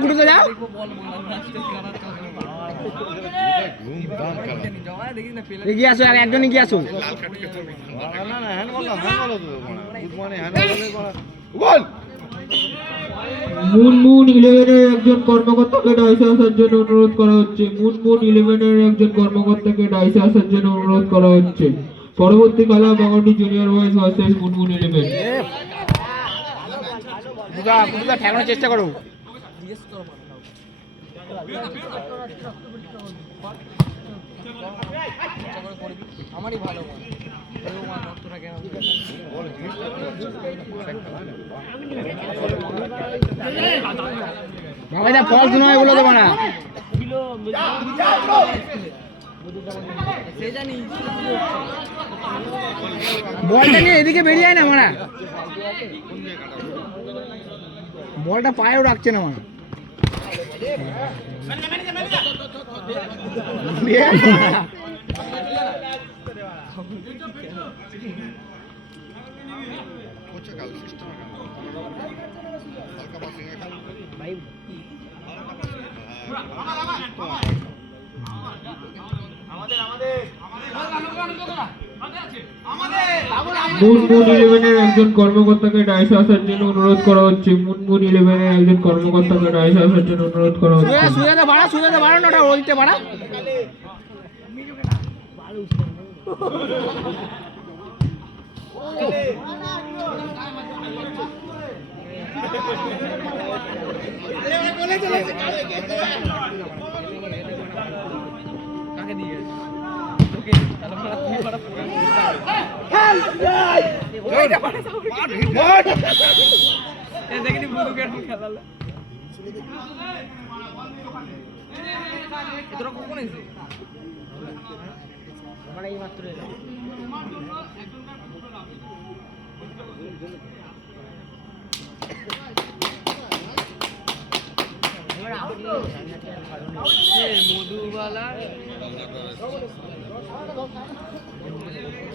কুটুতে যাও এগিয়ে আসো, আর একজন এগিয়ে আসো। মুনমুন 11-এর একজন কর্মকর্তাকে ডাইসে আসার জন্য অনুরোধ করা হচ্ছে। মুনমুন 11-এর একজন কর্মকর্তাকে ডাইসে আসার জন্য অনুরোধ করা হচ্ছে। পরবর্তী খেলা Bagati junior boys versus Munmun 11। ঠেকানোর চেষ্টা করো। আমারই ভালো ফল নয় বলে দেবো না। বলটা নিয়ে এদিকে বেরিয়ে যায় না মারা, বলটা পায়েও রাখছে না মারা। মুনমুন 11-এর একজন কর্মকর্তাকে ডাইসে আসার জন্য অনুরোধ করা হচ্ছে। মুনমুন 11-এর একজন কর্মকর্তাকে ডাইসে আসার জন্য অনুরোধ করা হচ্ছে। সুজাতে বাড়া না, ওটা ওইতে বাড়া।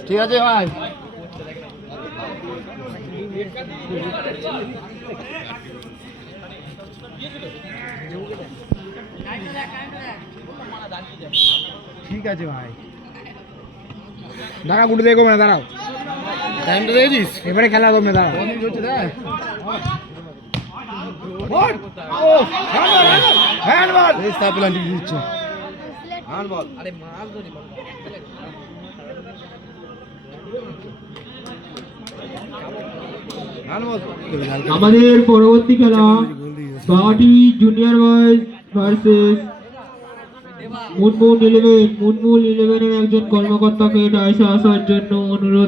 ঠিক আছে ভাই, ঠিক আছে ভাই, দাঁড়া গুটি দেখো না, দাঁড়াও টাইমটা দেখেছিস, এবারে খেলা করবে, দাঁড়া। আমাদের পরবর্তী খেলা Bagati junior boys versus Munmun 11। Munmun 11-এর একজন কর্মকর্তাকে ডাইসে আসার জন্য অনুরোধ